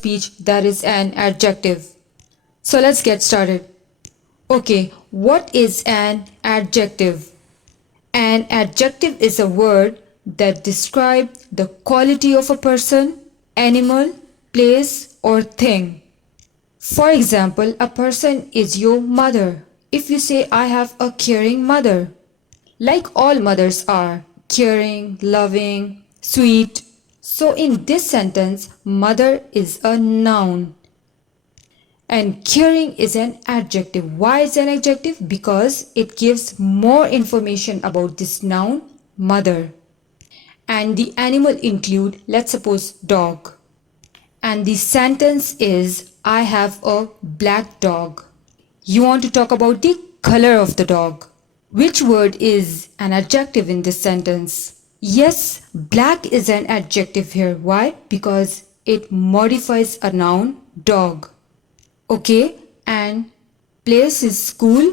speech that is an adjective. So let's get started. Okay, what is an adjective? An adjective is a word that describes the quality of a person, animal, place, or thing. For example, a person is your mother. If you say, I have a caring mother, like all mothers are caring, loving, sweet. So, in this sentence, mother is a noun and caring is an adjective. Why is an adjective? Because it gives more information about this noun, mother. And the animal include, let's suppose, dog. And the sentence is, I have a black dog. You want to talk about the color of the dog. Which word is an adjective in this sentence? Yes, black is an adjective here. Why? Because it modifies a noun, dog. Okay, and place is school.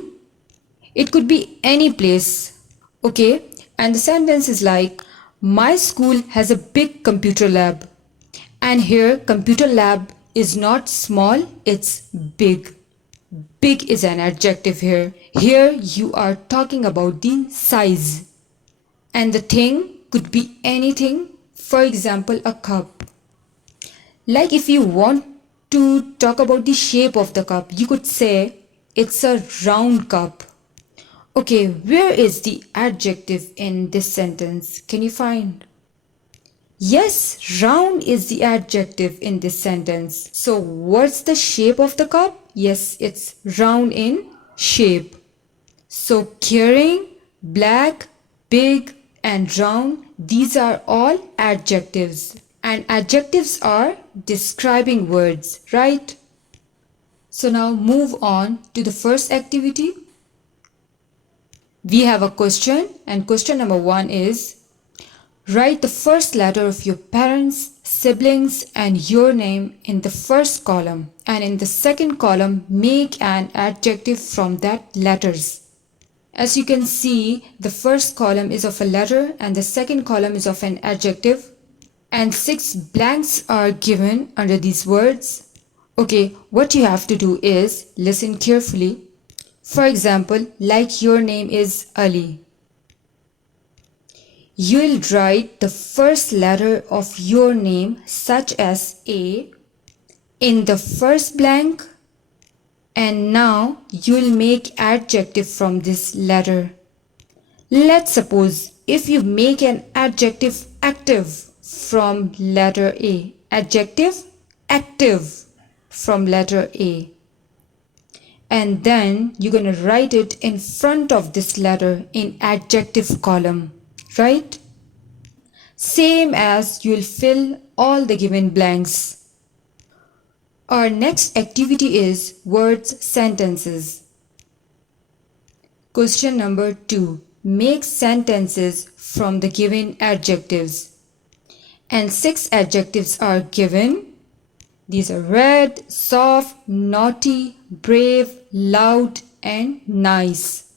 It could be any place. Okay, and the sentence is like, my school has a big computer lab. And here, computer lab is not small, it's big. Big is an adjective here. Here you are talking about the size. And the thing could be anything. For example, a cup. Like if you want to talk about the shape of the cup, you could say it's a round cup. Okay, where is the adjective in this sentence? Can you find? Yes, round is the adjective in this sentence. So what's the shape of the cup? Yes, it's round in shape. So caring, black, big and round, these are all adjectives. And adjectives are describing words, right? So now move on to the first activity. We have a question and question number 1 is, write the first letter of your parents, siblings and your name in the first column, and in the second column make an adjective from that letters. As you can see, the first column is of a letter and the second column is of an adjective, and 6 blanks are given under these words. Okay, what you have to do is listen carefully. For example, like your name is Ali. You will write the first letter of your name, such as A, in the first blank, and now you will make adjective from this letter. Let's suppose if you make an adjective active from letter A, adjective active from letter A, and then you're going to write it in front of this letter in adjective column, right? Same as you'll fill all the given blanks. Our next activity is words sentences. Question number 2. Make sentences from the given adjectives. And 6 adjectives are given. These are red, soft, naughty, brave, loud and nice.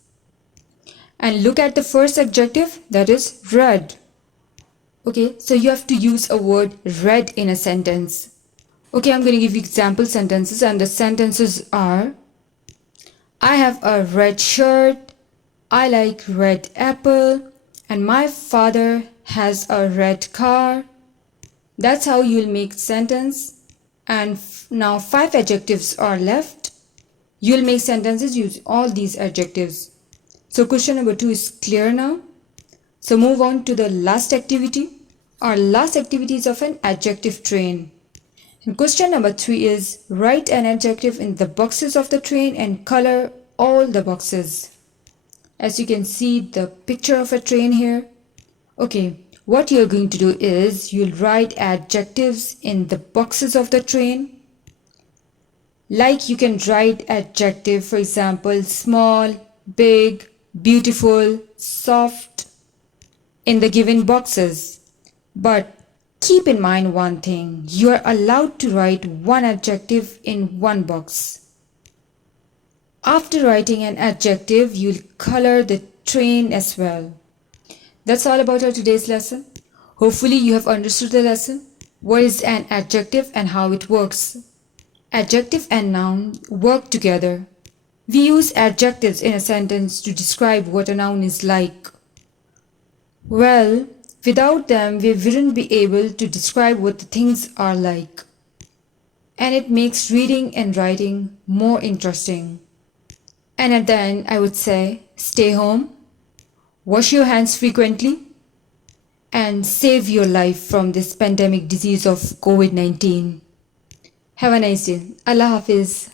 And look at the first adjective, that is red. Okay, so you have to use a word red in a sentence. Okay, I'm going to give you example sentences, and the sentences are, I have a red shirt, I like red apple, and my father has a red car. That's how you'll make sentence. And now 5 adjectives are left. You'll make sentences using all these adjectives. So question number 2 is clear now. So move on to the last activity. Our last activity is of an adjective train. And question number 3 is, write an adjective in the boxes of the train and color all the boxes. As you can see the picture of a train here. Okay, what you're going to do is you'll write adjectives in the boxes of the train. Like you can write adjective, for example, small, big, beautiful, soft in the given boxes. But keep in mind one thing, you are allowed to write one adjective in one box. After writing an adjective, you'll color the train as well. That's all about our today's lesson. Hopefully you have understood the lesson. What is an adjective and how it works? Adjective and noun work together. We use adjectives in a sentence to describe what a noun is like. Well, without them, we wouldn't be able to describe what the things are like. And it makes reading and writing more interesting. And at the end, I would say stay home, wash your hands frequently, and save your life from this pandemic disease of COVID 19. Have a nice day. Allah Hafiz.